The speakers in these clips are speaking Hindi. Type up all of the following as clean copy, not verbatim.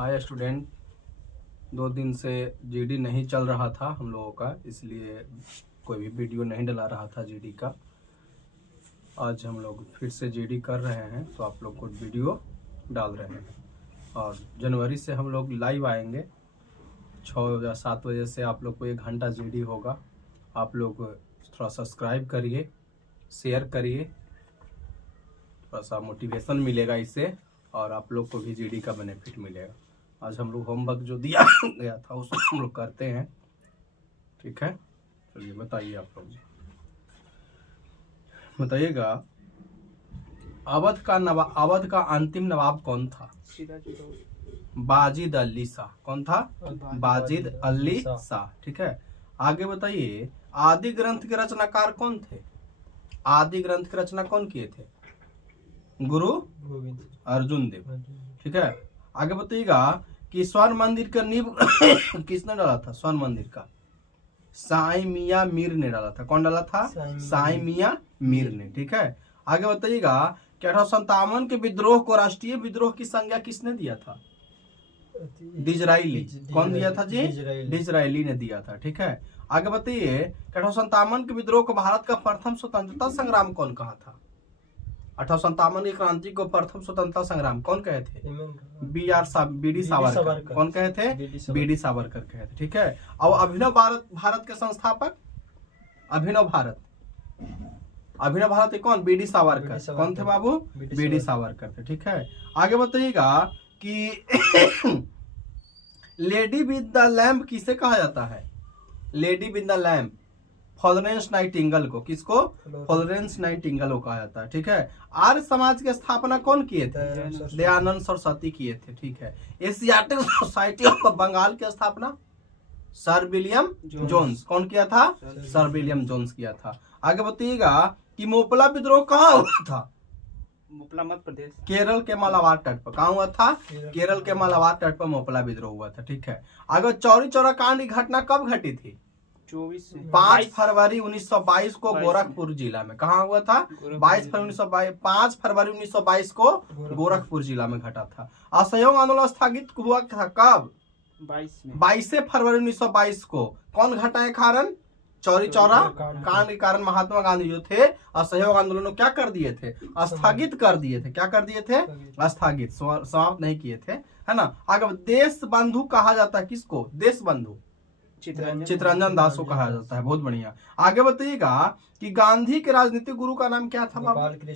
हाय स्टूडेंट, 2 दिन से जीडी नहीं चल रहा था हम लोगों का, इसलिए कोई भी वीडियो नहीं डला रहा था जीडी का। आज हम लोग फिर से जीडी कर रहे हैं तो आप लोग को वीडियो डाल रहे हैं। और जनवरी से हम लोग लाइव आएंगे 6 या 7 बजे से। आप लोग को 1 घंटा जीडी होगा। आप लोग थोड़ा सब्सक्राइब करिए, शेयर करिए, थोड़ा सा मोटिवेशन मिलेगा इससे और आप लोग को भी जीडी का बेनिफिट मिलेगा। आज हम लोग होमवर्क जो दिया गया था उसको हम लोग करते हैं, ठीक है। चलिए बताइए, आप लोग बताइएगा, अवध का अंतिम नवाब कौन था? बाजिद अली शाह। कौन था? बाजिद अली शाह, ठीक है। आगे बताइए, आदि ग्रंथ के रचनाकार कौन थे? आदि ग्रंथ की रचना कौन किए थे? गुरु अर्जुन देव, ठीक है। आगे बताइएगा कि स्वर्ण मंदिर का नींव किसने डाला था? स्वर्ण मंदिर का साईं मियां मीर ने डाला था। कौन डाला था? साईं मियां मीर ने, ठीक है। आगे बताइएगा कि 1857 के विद्रोह को राष्ट्रीय विद्रोह की संज्ञा किसने दिया था? डिजराइली। कौन दिया था जी? डिजराइली ने दिया था, ठीक है। आगे बताइए कि 1857 के विद्रोह को भारत का प्रथम स्वतंत्रता संग्राम कौन कहा था? 1857 की क्रांति को प्रथम स्वतंत्रता संग्राम कौन कहे थे? बी.डी. सावरकर। कौन कहे थे? बी.डी. सावरकर कहे थे, ठीक है। और अभिनव भारत के संस्थापक? अभिनव भारत कौन? बी.डी. सावरकर। कौन थे बाबू? बी.डी. सावरकर थे, ठीक है। आगे बताइएगा कि लेडी विद द लैम्प किसे कहा जाता है? Lady with the lamp Florence Nightingale को। किसको? फ्लोरेंस नाइटिंगेल को कहा जाता है, ठीक है। आर्य समाज की स्थापना कौन किए थे? दयानंद सरस्वती किए थे, ठीक है। एशियाटिक सोसाइटी ऑफ बंगाल की स्थापना सर विलियम जोन्स। कौन किया था? सर विलियम जोन्स किया था। आगे बताइएगा कि मोपला विद्रोह कहाँ हुआ था? मोपला मध्य प्रदेश, केरल के मालाबार तट पर। कहाँ हुआ था? केरल के मालाबार तट पर मोपला विद्रोह हुआ था, ठीक है। आगे चौरी चौरा कांड की घटना कब घटी थी? 5 फरवरी 1922 को गोरखपुर जिला में। कहाँ हुआ था? 5 फरवरी 1922 को गोरखपुर जिला में घटा था। असहयोग आंदोलन स्थगित हुआ था कब? 22 फरवरी 1922 को। कौन घटाए कारण? चौरी चौरा कांड के कारण महात्मा गांधी जो थे असहयोग आंदोलन को क्या कर दिए थे? स्थगित कर दिए थे। क्या कर दिए थे? स्थगित, समाप्त नहीं किए थे, है ना। आगे देश बंधु कहा जाता है किसको? देश बंधु चित्तरंजन दास को कहा जाता है, बहुत बढ़िया। आगे बताइएगा कि गांधी के राजनीतिक गुरु का नाम क्या था?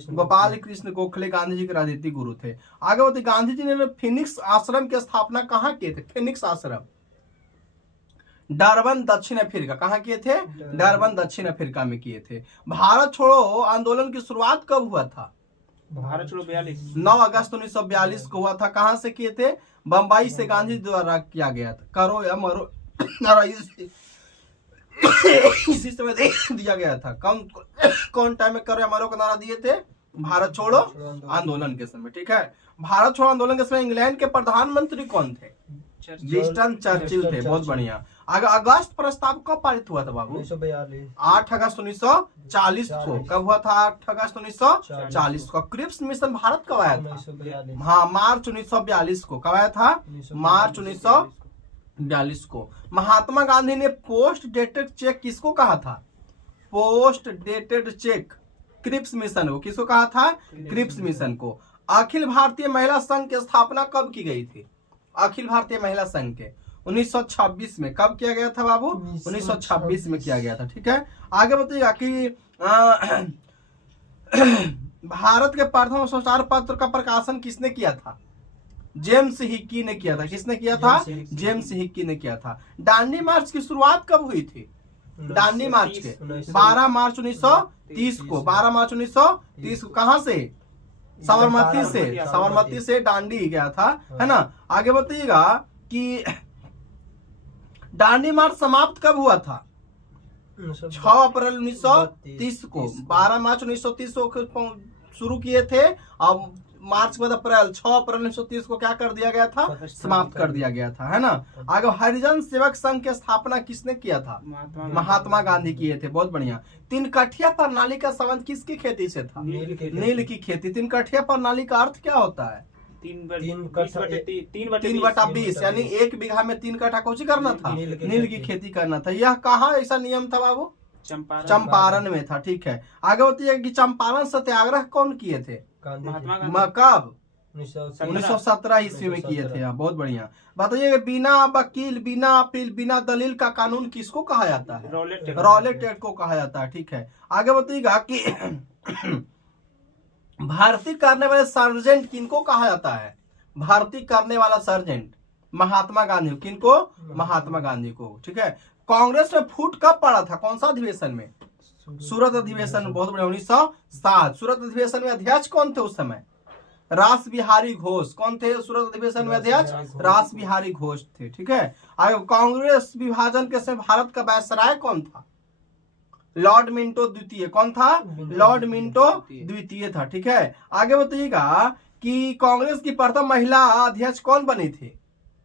गोपाल कृष्ण गोखले गांधी जी के राजनीतिक गुरु थे। आगे बताइए, गांधी जी ने फिनिक्स आश्रम की स्थापना कहाँ किए थे? फिनिक्स आश्रम डरबन दक्षिण अफ्रीका। कहाँ किए थे? डरबन दक्षिण अफ्रीका में किए थे। भारत छोड़ो आंदोलन की शुरुआत कब हुआ था? भारत छोड़ो 42 9 अगस्त 1942 को हुआ था। कहाँ से किए थे? बम्बई से गांधी द्वारा किया गया था। करो या मरो इसी समय दिया गया था। कौन टाइम में करो या मरो का नारा दिए थे? भारत छोड़ो आंदोलन के समय, ठीक है। भारत छोड़ो आंदोलन के समय इंग्लैंड के प्रधानमंत्री कौन थे? विंस्टन चर्चिल थे, बहुत बढ़िया। आगे अगस्त प्रस्ताव कब पारित हुआ था बाबू? 8 अगस्त 1940 को। कब हुआ था? 8 अगस्त 1940 को। क्रिप्स मिशन भारत कब आया था? हाँ, मार्च 1942 को। कब आया था? मार्च 1942 को। महात्मा गांधी ने पोस्ट डेटेड चेक किसको कहा था? Post dated cheque Cripps Mission को। किसको कहा था? क्रिप्स मिशन को। अखिल भारतीय महिला संघ की स्थापना कब की गई थी? अखिल भारतीय महिला संघ के 1926 में। कब किया गया था बाबू? 1926 में किया गया था, ठीक है। आगे बताइएगा कि भारत के प्रथम समाचार पत्र का प्रकाशन किसने किया था? जेम्स हिक्की ने किया था। किसने किया था? जेम्स हिक्की ने किया था। दांडी मार्च की शुरुआत कब हुई थी? दांडी मार्च के 12 मार्च 1930 को। 12 मार्च 1930 को। कहाँ से? साबरमती से दांडी गया था, है ना। आगे बताइएगा कि दांडी मार्च समाप्त कब हुआ था? 6 अप्रैल 1930 को। 12 मार्च 1930 को शुरू किए थे और मार्च के बाद अप्रैल 6 अप्रैल 1930 को क्या कर दिया गया था? समाप्त कर दिया गया था, है ना। आगे हरिजन सेवक संघ की स्थापना किसने किया था? महात्मा गांधी किए थे, बहुत बढ़िया। 3 कठिया प्रणाली का संबंध किसकी खेती से था? नील की खेती। 3 कठिया प्रणाली का अर्थ क्या होता है? तीन बटा 20 यानी 1 बीघा में 3 कट्ठा कुछ करना था, नील की खेती करना था। यह कहाँ ऐसा नियम था बाबू? चंपारण में था। ठीक है, आगे होती है कि चंपारण सत्याग्रह कौन किए थे? कब? 1917 ईस्वी में किए थे। बहुत बढ़िया। बताइए, बिना वकील, बिना अपील, बिना दलील का कानून किसको कहा जाता है? रॉलेट एक्ट को कहा जाता है। ठीक है, आगे बताइएगा कि भर्ती करने वाले सर्जेंट किनको कहा जाता है? भर्ती करने वाला सर्जेंट महात्मा गांधी। किनको? महात्मा गांधी को। ठीक है, कांग्रेस में फूट कब पड़ा था? कौन सा अधिवेशन में? सूरत अधिवेशन। बहुत बढ़िया, 1907। सूरत अधिवेशन में अध्यक्ष कौन थे उस समय? रास बिहारी घोष। कौन थे सूरत अधिवेशन में अध्यक्ष? रास बिहारी घोष थे। ठीक है, आगे कांग्रेस विभाजन के समय भारत का वायसराय कौन था? लॉर्ड मिंटो द्वितीय। कौन था? लॉर्ड मिंटो द्वितीय था। ठीक है, आगे बताइएगा कि कांग्रेस की प्रथम महिला अध्यक्ष कौन बनी थी?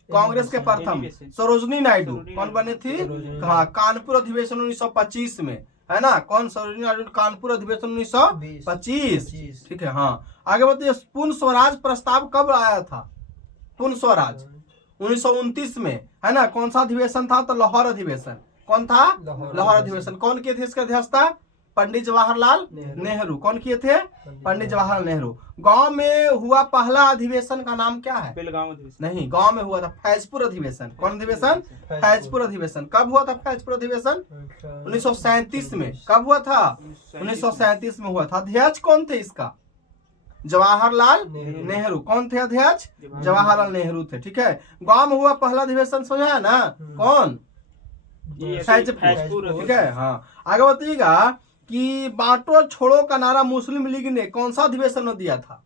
कांग्रेस के प्रथम सरोजनी नायडू। कौन बनी थी? हाँ, कानपुर अधिवेशन 1925 में, है ना? कौन? सरोजनी नायडू। कानपुर अधिवेशन 1925। ठीक है, हाँ। आगे बताइए, पूर्ण स्वराज प्रस्ताव कब आया था? पूर्ण स्वराज 1929 में, है ना? कौन सा अधिवेशन था? तो लाहौर अधिवेशन। कौन था? लाहौर अधिवेशन। कौन किए थे इसका अध्यक्षता? पंडित जवाहरलाल नेहरू। कौन किए थे? पंडित जवाहरलाल नेहरू। गांव में हुआ पहला अधिवेशन का नाम क्या है? नहीं, गांव में हुआ था फैजपुर अधिवेशन। कौन अधिवेशन? फैजपुर अधिवेशन। कब हुआ था फैजपुर अधिवेशन? 1937 में। कब हुआ था? 1937 में हुआ था। अध्यक्ष कौन थे इसका? जवाहरलाल नेहरू। कौन थे अध्यक्ष? जवाहरलाल नेहरू थे। ठीक है, गांव में हुआ पहला अधिवेशन समझा है ना? कौन? फैजपुर। ठीक है, हाँ। आगे बताइएगा कि बांटो और छोड़ो का नारा मुस्लिम लीग ने कौन सा अधिवेशन में दिया था?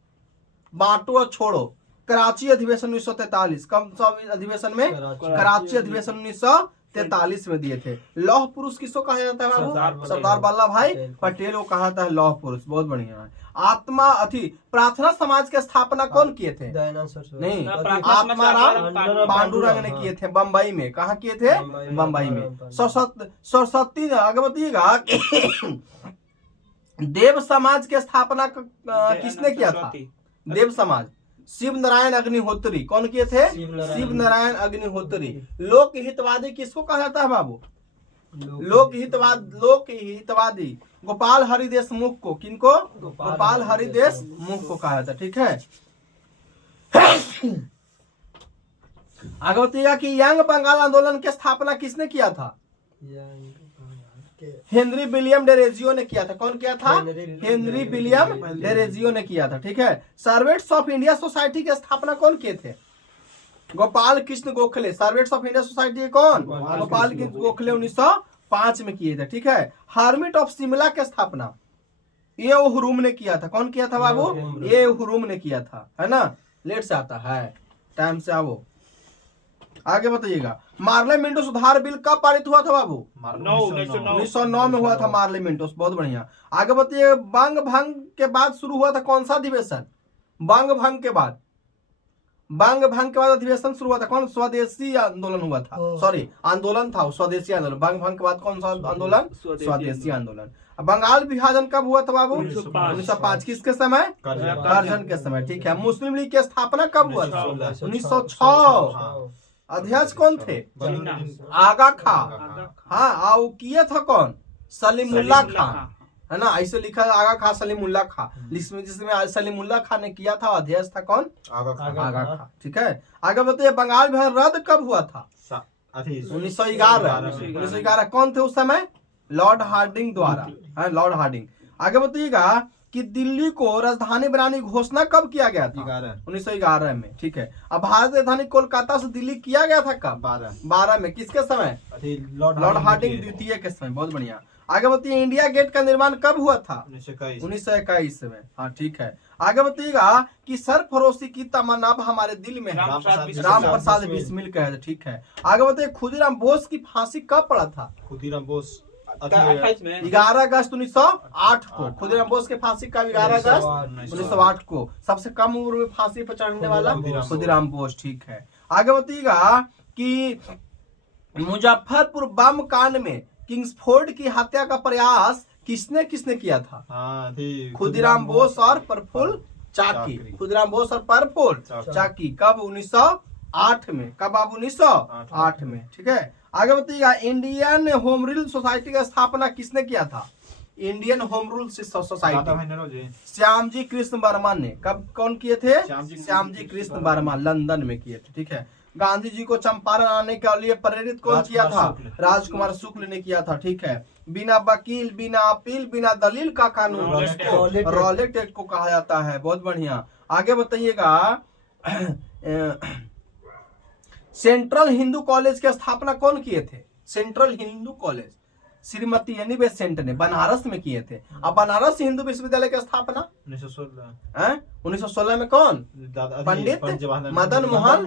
बांटो और छोड़ो। कराची अधिवेशन 1943। कौन सा अधिवेशन में? कराची अधिवेशन 1943 में दिए थे। लौह पुरुष किसको कहा जाता है बाबू? सरदार वल्लभ भाई पटेल को कहा जाता है लौह पुरुष। बहुत बढ़िया है। आत्मा प्रार्थना समाज की स्थापना कौन किए थे? नहीं, आत्माराम पांडुरंग ने किए थे, बम्बई में। कहाँ किए थे? बम्बई में। सरस्वती। आगे बताइएगा, देव समाज की स्थापना किसने किया था? देव समाज शिव नारायण अग्निहोत्री। कौन किए थे? शिव नारायण अग्निहोत्री। लोक हितवादी किसको कहा जाता है बाबू? लोक हितवादी गोपाल हरि देशमुख को। किनको? गोपाल हरि देशमुख को कहा जाता है। ठीक है, आगे बताइएगा कि यंग बंगाल आंदोलन की स्थापना किसने किया था? हेनरी विलियम डेरेजियो ने किया था। कौन किया था? हेनरी विलियम डेरेजियो ने किया था। ठीक है, सर्वेंट्स ऑफ इंडिया सोसाइटी की स्थापना कौन किए थे? Gopal Krishna Gokhale. Servants of India society कौन? गोपाल कृष्ण गोखले 1905 में किए थे। ठीक है, हार्मिट ऑफ शिमला की स्थापना ए हुरूम ने किया था। कौन किया था बाबू? ए हुरूम ने किया था, है ना? लेट से आता है, टाइम से आओ। आगे बताइएगा, मार्ले मिंटो सुधार बिल कब पारित हुआ था बाबू? 1909 में हुआ था मार्ले मिंटो। बहुत बढ़िया। आगे बताइए, बंग भंग के बाद शुरू हुआ था कौन सा अधिवेशन? बंग भंग के बाद अधिवेशन शुरू हुआ था। कौन? स्वदेशी आंदोलन हुआ था। सॉरी, आंदोलन था स्वदेशी आंदोलन। बंग भंग के बाद कौन सा आंदोलन? स्वदेशी आंदोलन। बंगाल विभाजन कब हुआ था बाबू? 1905। किसके समय? करजन के समय। ठीक है, मुस्लिम लीग की स्थापना कब हुआ था? 1906। अध्यक्ष कौन थे? आगा खा। हाँ, आओ किए था कौन? सलीमुल्लाह खान, है ना? ऐसे लिखा आगा खा सलीमुल्लाह खा, जिसमें सलीमुल्लाह खान ने किया था। अध्यक्ष था कौन? आगा खा। ठीक है, आगे बताइए, बंगाल विभाजन रद्द कब हुआ था? 1911। कौन थे उस समय? लॉर्ड हार्डिंग द्वारा। Lord Hardinge. आगे बताइएगा कि दिल्ली को राजधानी बनाने की घोषणा कब किया गया था? 1911 में। ठीक है, अब भारत राजधानी कोलकाता से दिल्ली किया गया था कब? 12 में। किसके समय? लॉर्ड हार्डिंग द्वितीय के समय। बहुत बढ़िया। आगे बताइए, इंडिया गेट का निर्माण कब हुआ था? 1921 में। हाँ, ठीक है। आगे बताइएगा कि सरफरोशी की तमन्ना अब हमारे दिल में है। राम प्रसाद बिस्मिल का है। ठीक है, आगे बताइए, खुदीराम बोस की फांसी कब पड़ा था? खुदीराम बोस 11 अगस्त 1908 को। खुदीराम बोस के फांसी का 11 अगस्त 1908 को। सबसे कम उम्र में फांसी पर चढ़ने वाला खुदीराम बोस। ठीक है, आगे बताइएगा कि मुजफ्फरपुर बम कांड में किंग्सफोर्ड की हत्या का प्रयास किसने किया था? खुदीराम बोस और प्रफुल्ल चाकी। खुदराम बोस और पर्पल चाकी कब 1908 में। कब बाबू 1908 में, ठीक है। आगे बताइएगा, इंडियन होम रूल सोसाइटी का स्थापना किसने किया था। Indian home rule society Shyamji Krishna Verma ने। कब कौन किए थे, श्यामजी कृष्ण वर्मा, लंदन में किए थे, ठीक है। गांधी जी को चंपारण आने के लिए प्रेरित कौन किया था, राजकुमार शुक्ल ने किया था, ठीक है। बिना वकील, बिना अपील, बिना दलील का कानून रॉलेट एक्ट को कहा जाता है। बहुत बढ़िया। आगे बताइएगा, सेंट्रल हिंदू कॉलेज की स्थापना कौन किए थे। Central Hindu college Shrimati Annie Besant ने बनारस में किए थे। अब बनारस हिंदू विश्वविद्यालय की स्थापना 1916 में कौन, पंडित मदन मोहन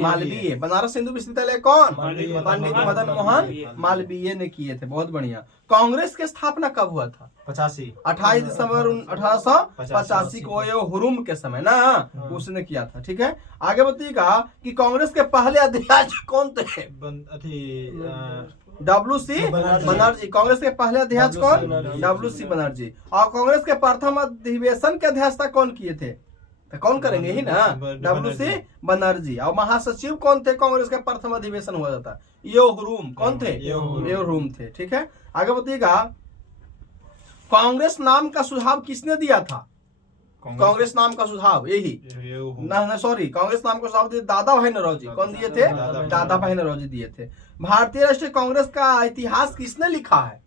मालवीय। बनारस हिंदू विश्वविद्यालय कौन, पंडित मदन मोहन मालवीय ने किए थे। बहुत बढ़िया। कांग्रेस की स्थापना कब हुआ था, 28 दिसंबर 1885 को, ये हुरुम के समय ना, उसने किया था, ठीक है। आगे बताइएगा कि कांग्रेस के पहले अध्यक्ष कौन थे, WC बनर्जी। कांग्रेस के पहले अध्यक्ष कौन, WC बनर्जी। और कांग्रेस के प्रथम अधिवेशन के अध्यक्षता कौन किए थे, तो कौन करेंगे ही ना, WC बनर्जी। और महासचिव कौन थे कांग्रेस के प्रथम अधिवेशन हुआ था, यो हुरुम। कौन थे, यो हुरुम थे, ठीक है। आगे बताइएगा, कांग्रेस नाम का सुझाव किसने दिया था। कांग्रेस नाम का सुझाव यही ना, सॉरी, कांग्रेस नाम का सुझाव दिए दादा भाई नौरोजी। कौन दिए थे, दादा भाई नौरोजी दिए थे। भारतीय राष्ट्रीय कांग्रेस का इतिहास किसने लिखा है,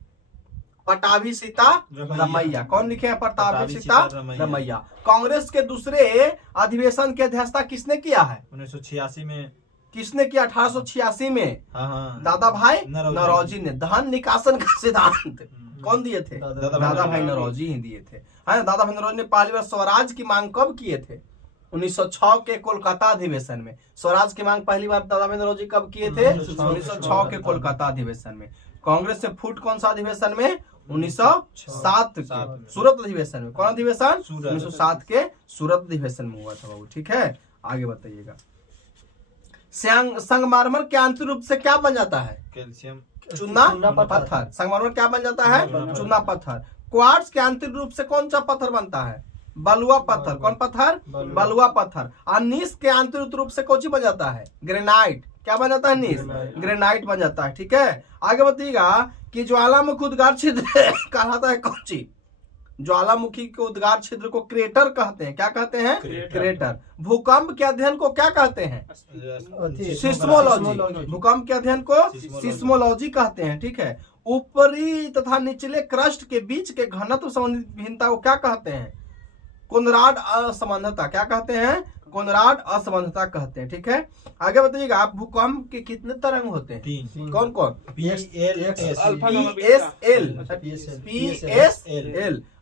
पटाभी सीता रमैया। कौन लिखे हैं, पटाभी सीता रमैया। कांग्रेस के दूसरे अधिवेशन की अध्यक्षता किसने किया है, 1986 में। किसने किया, 1886 में, दादा भाई नौरोजी ने। धन निकासन का सिद्धांत कौन दिए थे, दादा भाई नौरोजी ही दिए थे, है ना। दादा भाई नौरोजी ने पहली बार स्वराज की मांग कब किए थे, 1906 के कोलकाता अधिवेशन में। स्वराज की मांग पहली बार दादा भाई नौरोजी कब किए थे, 1906 के कोलकाता अधिवेशन में। कांग्रेस से फूट कौन सा अधिवेशन में, 1907 के सूरत अधिवेशन में। कौन अधिवेशन, 1907 के सूरत अधिवेशन में हुआ था बाबू, ठीक है। आगे बताइएगा, संगमरमर के आंतरिक रूप से क्या बन जाता है, कैल्शियम चूना पत्थर। संगमरमर क्या बन जाता है, चूना पत्थर। क्वार्ट्ज के आंतरिक रूप से कौन सा पत्थर बनता है, बलुआ पत्थर। कौन पत्थर, बलुआ पत्थर। और नीस के आंतरिक रूप से कौन सी बन जाता है, ग्रेनाइट। क्या बन जाता है, नीस, ग्रेनाइट बन जाता है, ठीक है। आगे बताइएगा कि ज्वालामुखी उद्गार छिद्र कहलाता है कौन सी, ज्वालामुखी के उद्गार छिद्र को क्रेटर कहते हैं। क्या कहते हैं, क्रेटर। भूकंप के अध्ययन को क्या कहते हैं, सिस्मोलॉजी। भूकंप के अध्ययन को सिस्मोलॉजी कहते हैं, ठीक है। ऊपरी तथा निचले क्रस्ट के बीच के घनत्व संबंधित भिन्नता को क्या कहते हैं, कोनराड असमानता। क्या कहते हैं, कोनराड असमानता कहते हैं, ठीक है। आगे बताइएगा, आप भूकंप के कितने तरंग होते हैं, कौन कौन, PSL।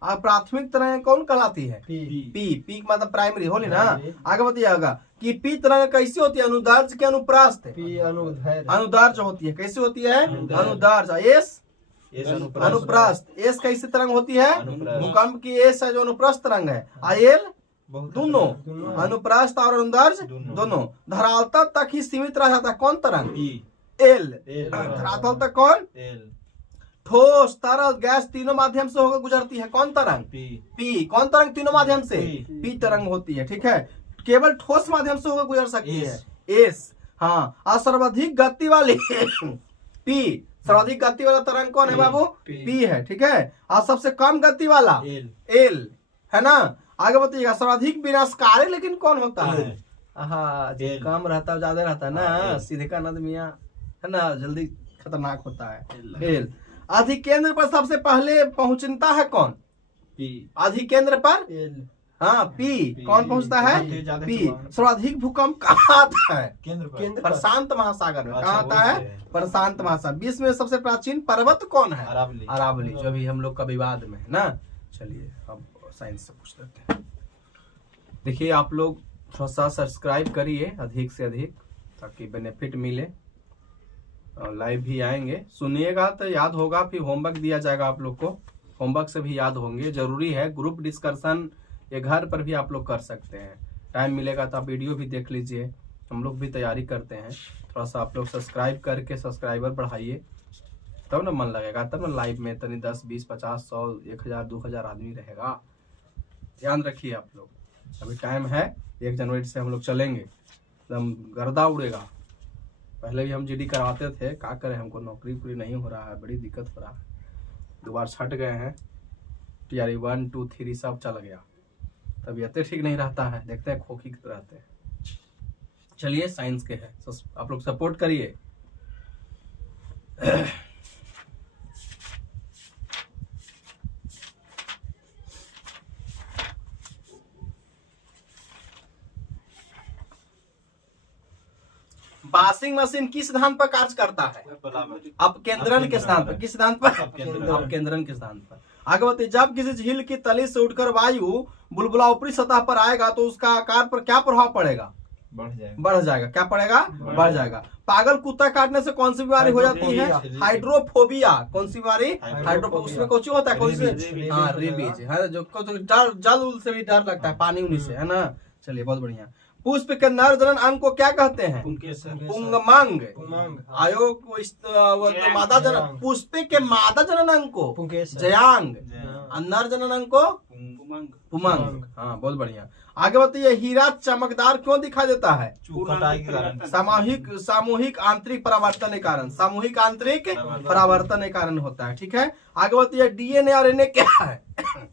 और प्राथमिक तरंग कौन कहलाती है, पी मतलब प्राइमरी होली ना। आगे बताइएगा कि पी तरंग कैसी होती है, अनुदार्ज के अनुप्रास्त, अनुदार्ज होती है। कैसी होती है, अनुदार्ज। एस अनुप्रास्त। एस कैसी तरंग होती है, भूकंप की एस है जो अनुप्रस्थ तरंग है। आयल दोनों, अनुप्रास्त और अनुदार्ज दोनों। धरातल तक ही सीमित रह जाता है कौन तरंग, एल। धरातल तक कौन, ठोस, तरल, गैस तीनों माध्यम से होकर गुजरती है कौन तरंग, पी। कौन तरंग तीनों माध्यम से, पी तरंग होती है, ठीक है। केवल ठोस माध्यम से होकर गुजर सकती है, एस। हाँ, और सर्वाधिक गति वाली पी। सर्वाधिक गति वाला तरंग कौन है बाबू, पी है, ठीक है। और सबसे कम गति वाला एल है ना। आगे बताइएगा, सर्वाधिक विनाशकारी लेकिन कौन होता है, हाँ, कम रहता है ज्यादा रहता है ना, सीधे का नद मियाँ है ना, जल्दी खतरनाक होता है, एल। अधिकेंद्र पर सबसे पहले पहुंचता है कौन, पी। अधिकेंद्र पर हाँ, पी। कौन पहुंचता है, पी। सर्वाधिक भूकंप कहाँ आता है, केंद्र, प्रशांत महासागर में। कहाँ आता है, प्रशांत महासागर। विश्व में सबसे प्राचीन पर्वत कौन है, अरावली, जो अभी हम लोग का विवाद में है ना। चलिए अब साइंस से पूछ लेते हैं। देखिए, आप लोग थोड़ा सा सब्सक्राइब करिए अधिक से अधिक, ताकि बेनिफिट मिले। लाइव भी आएंगे, सुनिएगा तो याद होगा, फिर होमवर्क दिया जाएगा आप लोग को, होमवर्क से भी याद होंगे। जरूरी है, ग्रुप डिस्कशन ये घर पर भी आप लोग कर सकते हैं। टाइम मिलेगा तो आप वीडियो भी देख लीजिए, हम लोग भी तैयारी करते हैं। थोड़ा सा आप लोग सब्सक्राइब करके सब्सक्राइबर बढ़ाइए, तब ना मन लगेगा, तब ना लाइव में तनी 10, 20, 50, 100, 1000, 2000 आदमी रहेगा। ध्यान रखिए आप लोग। अभी टाइम है, 1 जनवरी से हम लोग चलेंगे, एकदम गर्दा उड़ेगा। पहले भी हम जीडी करवाते थे, क्या करें, हमको नौकरी पूरी नहीं हो रहा है, बड़ी दिक्कत हो रहा है। 2 बार छट गए हैं, TRE 1, 2, 3 सब चल गया, तबीयतें ठीक नहीं रहता है, देखते हैं खोखी रहते हैं। चलिए साइंस के है, आप लोग सपोर्ट करिए। वॉशिंग मशीन किस सिद्धांत पर कार्य करता है? अपकेंद्रन के सिद्धांत पर। किस सिद्धांत पर? अपकेंद्रन के सिद्धांत पर। आगे बताइए, जब किसी झील की तली से उठकर वायु बुलबुला ऊपरी सतह पर आएगा तो उसका आकार पर क्या प्रभाव पड़ेगा? बढ़ जाएगा। क्या पड़ेगा? बढ़ जाएगा। पागल कुत्ता काटने से कौन सी बीमारी हो जाती है? हाइड्रोफोबिया। कौन सी बीमारी? हाइड्रोफोबिया। उसमें कुछ होता है, कौन सी? हाँ, रेबीज है, जो जल से भी डर लगता है, पानी उन्हीं से, है ना। चलिए, बहुत बढ़िया। पुष्प के नर जनन अंग को क्या कहते हैं? पुंगमांग। आयोग मादा जनन, पुष्प के मादा जनन अंग को जयांग, नर जनन अंग को पुमंग। हाँ, बहुत बढ़िया। आगे बताइए, हीरा चमकदार क्यों दिखाई देता है? सामूहिक आंतरिक परावर्तन के कारण। सामूहिक आंतरिक परावर्तन के कारण होता है। ठीक है, आगे बताइए, DNA और RNA क्या है?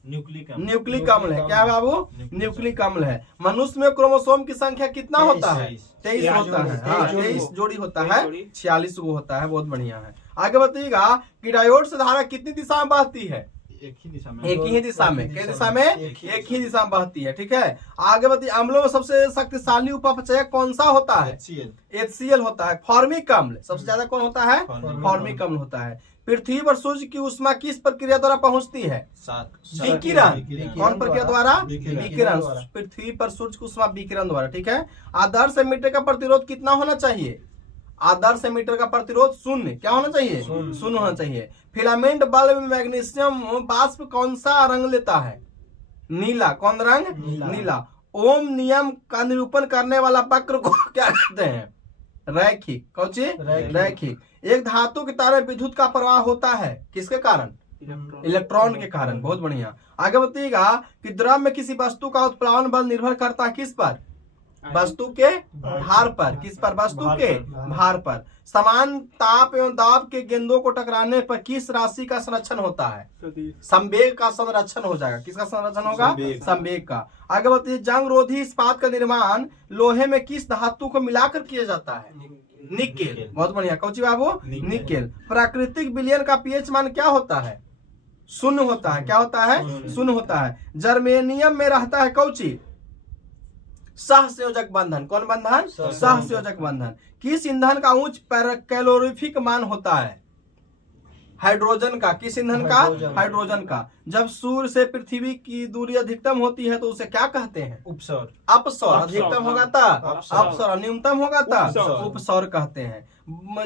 न्यूक्लिक अम्ल है। क्या है बाबू? न्यूक्लिक अम्ल है। मनुष्य में क्रोमोसोम की संख्या कितना होता है? 23 होता है। हाँ, 23 जोड़ी होता है, 46 गो होता है। बहुत बढ़िया है। आगे बताइएगा कि डायोड से धारा कितनी दिशा में बहती है? एक ही दिशा में। किस दिशा में? एक ही दिशा में बहती है। ठीक है, आगे बताइए, अम्लों में सबसे शक्तिशाली उपापचयक कौन सा होता है? HCl होता है। फॉर्मिक अम्ल सबसे ज्यादा कौन होता है? फॉर्मिक अम्ल होता है। पृथ्वी पर सूर्य की ऊष्मा किस प्रक्रिया द्वारा पहुंचती है? विकिरण। कौन प्रक्रिया द्वारा? विकिरण। पृथ्वी पर सूर्य की ऊष्मा विकिरण द्वारा। ठीक है, आदर्श एमीटर का प्रतिरोध कितना होना चाहिए? आदर्श एमीटर का प्रतिरोध 0। क्या होना चाहिए? 0 होना चाहिए। फिलामेंट बल्ब में मैग्नीशियम वाष्प कौन सा रंग लेता है? नीला। कौन रंग? नीला। ओम नियम का निरूपण करने वाला वक्र को क्या कहते हैं? रैखिक। कौन सी? रैखिक। एक धातु की तार में विद्युत का प्रवाह होता है किसके कारण? इलेक्ट्रॉन के कारण। बहुत बढ़िया। आगे बताइएगा कि द्रव में किसी वस्तु का उत्प्लावन बल निर्भर करता है किस पर? वस्तु के भार पर। किस पर? वस्तु के भार पर। समान ताप एवं दाब के गेंदों को टकराने पर किस राशि का संरक्षण होता है? संवेग का संरक्षण हो जाएगा। किसका संरक्षण होगा? संवेग का। आगे बताइए, जंग रोधी इस्पात का निर्माण लोहे में किस धातु को मिलाकर किया जाता है? निकेल। बहुत बढ़िया। कौची बाबू? निकेल। प्राकृतिक विलयन का pH मान क्या होता है? 0 होता है। क्या होता है? 0 होता है। जर्मेनियम में रहता है कौची? सहसंयोजक बंधन। कौन बंधन? सहसंयोजक बंधन। किस ईंधन का उच्च कैलोरीफिक मान होता है? हाइड्रोजन का। किस ईंधन का? हाइड्रोजन का। जब सूर्य से पृथ्वी की दूरी अधिकतम होती है तो उसे क्या कहते हैं? उपसौर। अपसौर। अधिकतम होगा था अपसौर, न्यूनतम होगा था उपसौर कहते हैं।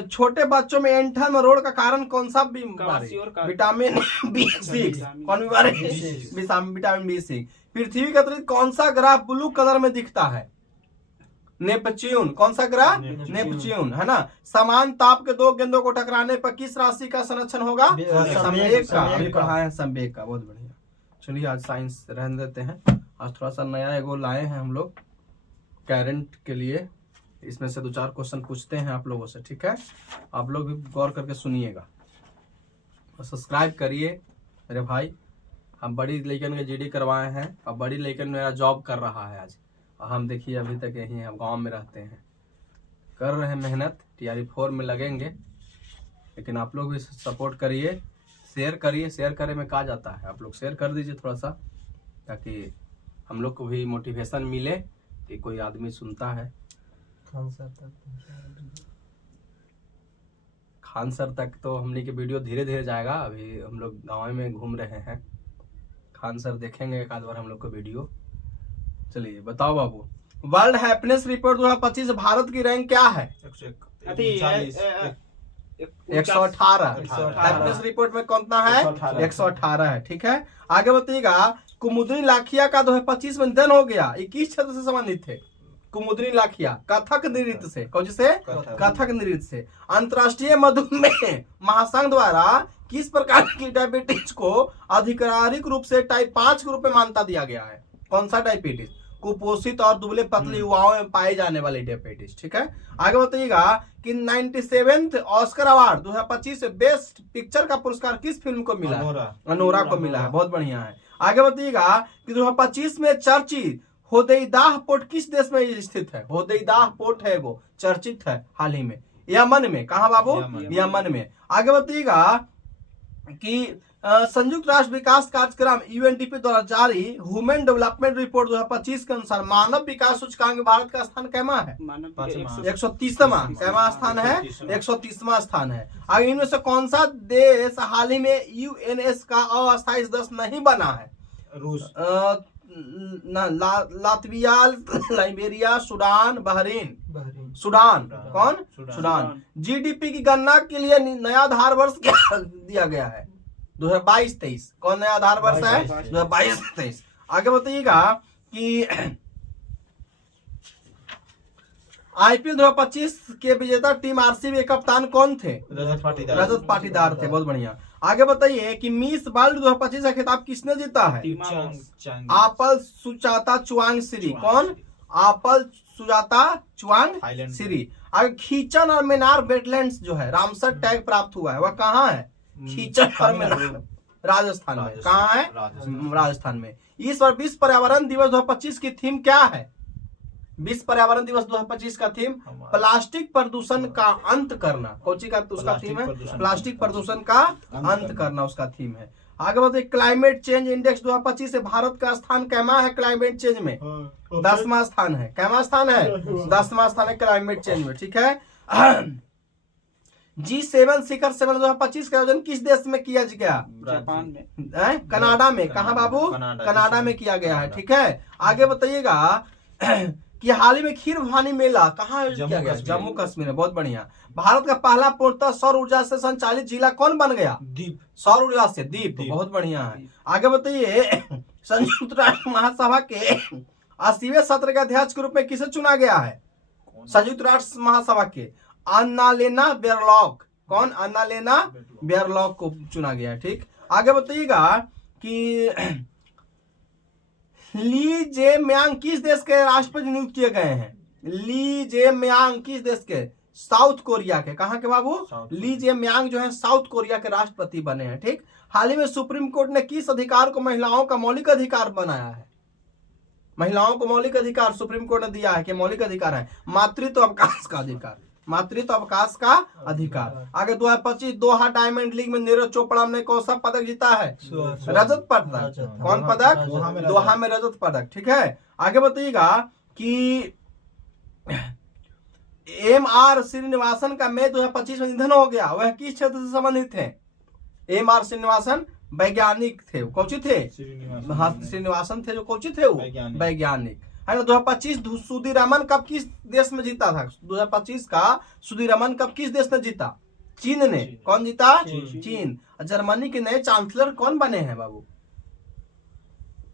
छोटे बच्चों में एंठल मरोड़ का कारण कौन सा बीमारी? Vitamin B6। कौन बीमारी? Vitamin B6। पृथ्वी का अतिरिक्त कौन सा ग्रह ब्लू कलर में दिखता है? नेपच्यून। कौन सा ग्रह? नेपच्यून, है ना। समान ताप के 2 गेंदों को टकराने पर किस राशि का संरक्षण होगा? संवेग का। अभी पढ़ा है संवेग का। बहुत बढ़िया। चलिए, आज साइंस रहने देते हैं। आज थोड़ा सा नया एगो लाए हैं हम लोग करंट के लिए। इसमें से 2-4 क्वेश्चन पूछते हैं आप लोगों से। ठीक है, आप लोग भी गौर करके सुनिएगा और सब्सक्राइब करिए मेरे भाई। हम बड़ी लेकिन के GD करवाए हैं और बड़ी लेकिन मेरा जॉब कर रहा है आज। हम देखिए अभी तक यही हम गांव में रहते हैं, कर रहे हैं मेहनत। TRE 4 में लगेंगे, लेकिन आप लोग भी सपोर्ट करिए, शेयर करिए। शेयर करे में कहा जाता है, आप लोग शेयर कर दीजिए थोड़ा सा, ताकि हम लोग को भी मोटिवेशन मिले कि कोई आदमी सुनता है। खान सर तक तो हमने के वीडियो धीरे धीरे जाएगा। अभी हम लोग गाँव में घूम रहे हैं, खान सर देखेंगे एक आध बार हम लोग को वीडियो। चलिए बताओ बाबू, वर्ल्ड हैप्पीनेस रिपोर्ट 2025 भारत की रैंक क्या है? 118। हैप्पीनेस रिपोर्ट में कितना है? 118 है। ठीक है, आगे बताइएगा, कुमुदनी लाखिया का 2025 में निधन हो गया। 21 क्षेत्र से संबंधित थे। कुमुदनी लाखिया कथक नृत्य से। कौन से? कथक नृत्य से। अंतर्राष्ट्रीय मधुमेह महासंघ द्वारा किस प्रकार की डायबिटीज को आधिकारिक रूप से टाइप 5 के रूप में मान्यता दिया गया है? कौन सा डायबिटीज? कुपोषित और दुबले पतले युवाओं में पाए जाने वाले डायबिटीज। ठीक है, आगे बताइएगा कि 97th Oscar award 2025 best picture का पुरस्कार किस फिल्म को मिला है? अनोरा को मिला है, बहुत बढ़िया है। आगे बताइएगा कि 2025 में चर्चित होदेईदाह पोर्ट किस देश में स्थित है? होदेईदाह पोर्ट है वो, चर्चित है हाल ही में, यमन में। कहा बाबू? यमन में। आगे बताइएगा कि संयुक्त राष्ट्र विकास कार्यक्रम यूएनडीपी द्वारा जारी ह्यूमन डेवलपमेंट रिपोर्ट 2025 के अनुसार मानव विकास सूचकांक में भारत का स्थान कैमा है? 130वां। कैमा स्थान है? 130वां स्थान है। आगे इनमें से कौन सा देश हाल ही में यूएनएस का अस्थायी सदस्य नहीं बना है? रूस, Latvia, Liberia, Sudan, Bahrain. Sudan. कौन? सूडान। जीडीपी की गणना के लिए नया आधार वर्ष क्या दिया गया है? 2022-23। कौन नया आधार वर्ष है? 2022-23। आगे बताइएगा कि आईपीएल 2025 के विजेता टीम आरसीबी के कप्तान कौन थे? रजत पाटीदार थे, बहुत बढ़िया। आगे बताइए कि मिस वर्ल्ड 2025 का खिताब किसने जीता है? आपल सुचाता चुआंग श्री। कौन? आपल सुजाता चुआंग श्री। आगे खींचन और मीनार वेटलैंड्स जो है रामसर टैग प्राप्त हुआ है, वह कहाँ है? खींचन और मीनार, राजस्थान में। कहाँ है? राजस्थान में। इस बार विश्व पर्यावरण दिवस 2025 की थीम क्या है? विश्व पर्यावरण दिवस 2025 का थीम प्लास्टिक प्रदूषण का अंत करना। कोची का उसका थीम है? प्लास्टिक प्रदूषण का अंत करना उसका थीम है। आगे बताइए क्लाइमेट चेंज इंडेक्स 2025 से भारत का स्थान कैमा है? क्लाइमेट चेंज में 10वां स्थान है। कैमा स्थान है? 10वां स्थान है क्लाइमेट चेंज में। ठीक है। G7 शिखर सम्मेलन 2025 का आयोजन किस देश में किया गया? जापान में। कनाडा में। कहा बाबू? कनाडा में किया गया है। ठीक है, आगे बताइएगा कि हाल ही में खीर भवानी मेला कहाँ आयोजित किया गया? जम्मू कश्मीर में, बहुत बढ़िया। भारत का पहला पूर्णतः सौर ऊर्जा से संचालित जिला कौन बन गया? दीप। सौर ऊर्जा से दीप, बहुत बढ़िया है। आगे बताइए संयुक्त राष्ट्र महासभा के 80वें सत्र के अध्यक्ष के रूप में किसे चुना गया है? संयुक्त राष्ट्र महासभा के अन्नालेना बेयरलॉक। कौन? अन्नालेना बेयरलॉक को चुना गया है। ठीक, आगे बताइएगा कि ली जे म्यांग किस देश के राष्ट्रपति नियुक्त किए गए हैं? ली जे म्यांग किस देश के? साउथ कोरिया के। कहाँ के बाबू? ली जे म्यांग जो है साउथ कोरिया के राष्ट्रपति बने हैं। ठीक, हाल ही में सुप्रीम कोर्ट ने किस अधिकार को महिलाओं का मौलिक अधिकार बनाया है? महिलाओं को मौलिक अधिकार सुप्रीम कोर्ट ने दिया है कि मौलिक अधिकार है मातृत्व अवकाश का अधिकार। मातृत्व अवकाश का अधिकार। आगे 2025 दोहा डायमंड लीग में नीरज चोपड़ा ने कौन सा पदक जीता है? रजत पदक। कौन पदक? दोहा में रजत पदक। ठीक है, आगे बताइएगा कि एम.आर. श्रीनिवासन का मई 2025 में निधन हो गया। वह किस क्षेत्र से संबंधित थे? एम.आर. श्रीनिवासन वैज्ञानिक थे। कौची थे? श्रीनिवासन थे जो कौची थे? वो वैज्ञानिक है ना। 2025 सुधीरमन कप किस देश में जीता था? 2025 का सुधीरमन कप किस देश ने जीता? चीन ने। कौन जीता? चीन। जर्मनी के नए चांसलर कौन बने हैं बाबू?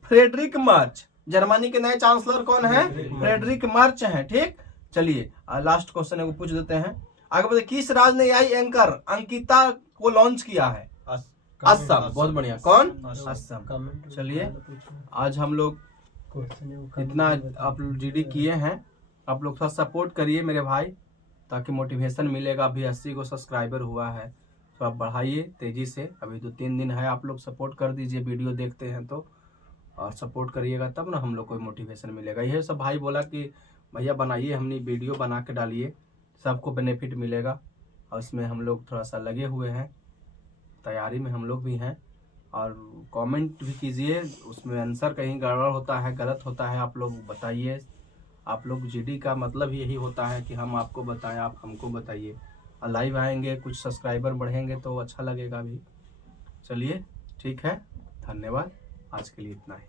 फ्रेडरिक मर्च। जर्मनी के नए चांसलर कौन है? फ्रेडरिक मर्च हैं। ठीक, चलिए लास्ट क्वेश्चन को पूछ देते हैं। आगे बताइए किस राज्य ने आई एंकर अंकिता को लॉन्च किया है? असम। बहुत बढ़िया। कौन? असम। चलिए आज हम लोग इतना आप लोग जीडी किए हैं, आप लोग थोड़ा सपोर्ट करिए मेरे भाई, ताकि मोटिवेशन मिलेगा। अभी 80 को सब्सक्राइबर हुआ है, तो आप बढ़ाइए तेजी से। अभी 2-3 दिन है, आप लोग सपोर्ट कर दीजिए। वीडियो देखते हैं तो और सपोर्ट करिएगा, तब ना हम लोग को मोटिवेशन मिलेगा। यही सब भाई बोला कि भैया बनाइए, हमने वीडियो बना के डालिए, सबको बेनिफिट मिलेगा। और इसमें हम लोग थोड़ा सा लगे हुए हैं, तैयारी में हम लोग भी हैं। और कमेंट भी कीजिए, उसमें आंसर कहीं गड़बड़ होता है, गलत होता है, आप लोग बताइए। आप लोग जीडी का मतलब यही होता है कि हम आपको बताएं, आप हमको बताइए। लाइव आएंगे, कुछ सब्सक्राइबर बढ़ेंगे तो अच्छा लगेगा भी। चलिए ठीक है, धन्यवाद। आज के लिए इतना ही।